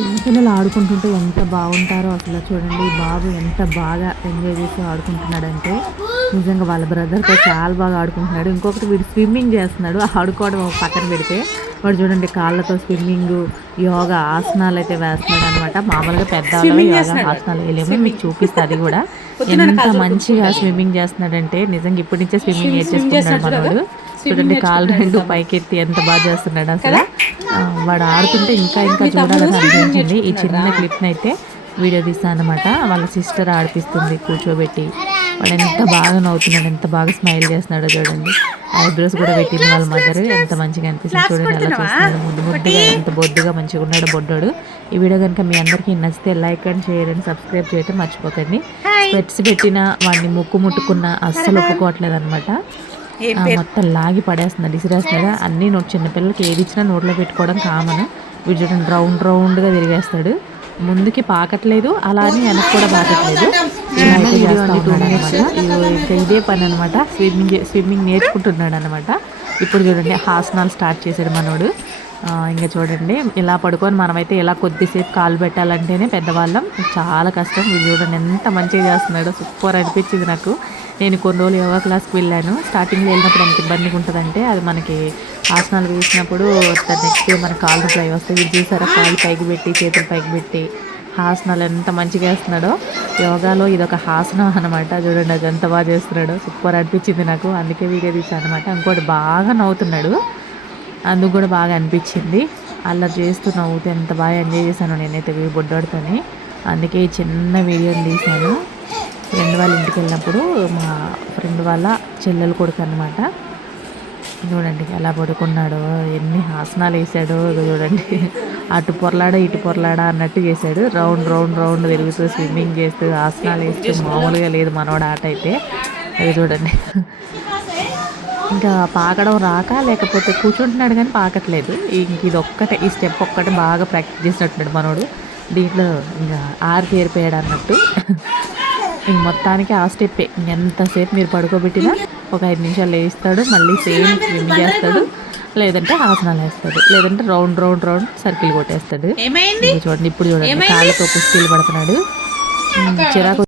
చిన్నపిల్లలు ఆడుకుంటుంటే ఎంత బాగుంటారో అసలు చూడండి. బాబు ఎంత బాగా ఎంజాయ్ చేసి ఆడుకుంటున్నాడంటే నిజంగా వాళ్ళ బ్రదర్తో చాలా బాగా ఆడుకుంటున్నాడు. ఇంకొకటి వీడు స్విమ్మింగ్ చేస్తున్నాడు. ఆడుకోవడం ఒక పక్కన పెడితే వాడు చూడండి కాళ్ళతో స్విమ్మింగ్ యోగా ఆసనాలు అయితే వేస్తున్నాడు అనమాట మామూలుగా పెద్ద యోగా ఆసనాలు వేయలేము మీకు చూపిస్తే అది కూడా. ఎంత మంచిగా స్విమ్మింగ్ చేస్తున్నాడంటే నిజంగా ఇప్పటి నుంచే స్విమ్మింగ్ నేర్చేసుకుంటున్నాడు మనవాడు చూడండి కాళ్ళు రెండు పైకెత్తి ఎంత బాగా చేస్తున్నాడు అసలు? వాడు ఆడుతుంటే ఇంకా ఇంకా చూడాలని అనిపించింది. ఈ చిన్న క్లిప్ని అయితే వీడియో తీస్తాను అనమాట వాళ్ళ సిస్టర్ ఆడిపిస్తుంది కూర్చోబెట్టి. వాడు ఎంత బాగా నవ్వుతున్నాడు ఎంత బాగా స్మైల్ చేస్తున్నాడో చూడండి. ఐబ్రోస్ కూడా పెట్టింది వాళ్ళ మదర్. ఎంత మంచిగా అనిపిస్తుంది చూడండి అలా చూస్తున్నాడు. ముద్దు ముద్దుగా ఎంత బొద్దుగా మంచిగా ఉన్నాడు బొడ్డోడు. ఈ వీడియో కనుక మీ అందరికీ నచ్చితే like and share and subscribe చేయడం మర్చిపోకండి. స్పెట్స్ పెట్టినా వాడిని ముక్కు ముట్టుకున్నా అస్సలు ఒప్పుకోవట్లేదు అనమాట మొత్తం లాగి పడేస్తున్నాడు ఇసిరేస్తున్నాడు అన్ని నోట్ చిన్నపిల్లలకి ఏది ఇచ్చినా నోట్లో పెట్టుకోవడం కామన్. వీడు చూడండి రౌండ్ రౌండ్గా తిరిగేస్తాడు. ముందుకి పాకట్లేదు అలా అని వెనక్కి కూడా పాకట్లేదు. ఇంకా ఇదే పని అనమాట స్విమ్మింగ్ స్విమ్మింగ్ నేర్చుకుంటున్నాడు అనమాట ఇప్పుడు చూడండి ఆసనాలు స్టార్ట్ చేశాడు మనోడు. ఇంకా చూడండి ఇలా పడుకొని మనమైతే ఇలా కొద్దిసేపు కాలు పెట్టాలంటేనే పెద్దవాళ్ళం. చాలా కష్టం. వీడు చూడండి ఎంత మంచిగా చేస్తున్నాడో సూపర్ అనిపించింది నాకు. నేను కొన్ని రోజులు యోగా క్లాస్కి వెళ్ళాను. స్టార్టింగ్లో వెళ్ళినప్పుడు ఎంత ఇబ్బందిగా ఉంటుందంటే అది మనకి ఆసనాలు వేసినప్పుడు నెక్స్ట్ డే మన కాళ్ళు ఫ్రై వస్తాయి. ఇది చూసారా? కాళ్ళు పైకి పెట్టి చేతులు పైకి పెట్టి ఆసనాలు ఎంత మంచిగా వేస్తున్నాడో. యోగాలో ఇది ఒక ఆసనం అనమాట చూడండి అది ఎంత బాగా చేస్తున్నాడో. సూపర్ అనిపించింది నాకు. అందుకే వీడియో తీసాను అనమాట ఇంకోటి బాగా నవ్వుతున్నాడు. అందుకు కూడా బాగా అనిపించింది. అలా చేస్తూ నవ్వుతూ ఎంత బాగా ఎంజాయ్ చేశాను నేనైతే ఈ బొడ్డోడితోని. అందుకే చిన్న వీడియోని తీశాను. ఫ్రెండ్ వాళ్ళ ఇంటికి వెళ్ళినప్పుడు మా ఫ్రెండ్ వాళ్ళ చెల్లెలు కొడుకు అనమాట చూడండి ఎలా పడుకున్నాడో ఎన్ని ఆసనాలు వేసాడో చూడండి. అటు పొరలాడా ఇటు పొరలాడా అన్నట్టు చేశాడు రౌండ్ రౌండ్ రౌండ్ తిరుగుతూ స్విమ్మింగ్ చేస్తూ ఆసనాలు వేస్తూ మామూలుగా లేదు మనోడు ఆట అయితే. అది చూడండి. ఇంకా పాకడం రాక లేకపోతే కూర్చుంటున్నాడు కానీ పాకట్లేదు. ఇంక ఇది ఒక్కటే ఈ స్టెప్ ఒక్కటే బాగా ప్రాక్టీస్ చేసినట్టున్నాడు మనోడు. దీంట్లో ఇంకా ఆరు తీరిపోయాడు అన్నట్టు. ఇంక మొత్తానికి ఆ స్టెప్పే ఎంతసేపు మీరు పడుకోబెట్టినా ఒక ఐదు నిమిషాలు వేస్తాడు మళ్ళీ సేమ్ స్విమ్ చేస్తాడు. లేదంటే ఆసనాలు వేస్తాడు లేదంటే రౌండ్ రౌండ్ రౌండ్ సర్కిల్ కొట్టేస్తాడు. చూడండి ఇప్పుడు చూడండి. కాళ్ళతో కుస్తీలు పడుతున్నాడు. చిరాకు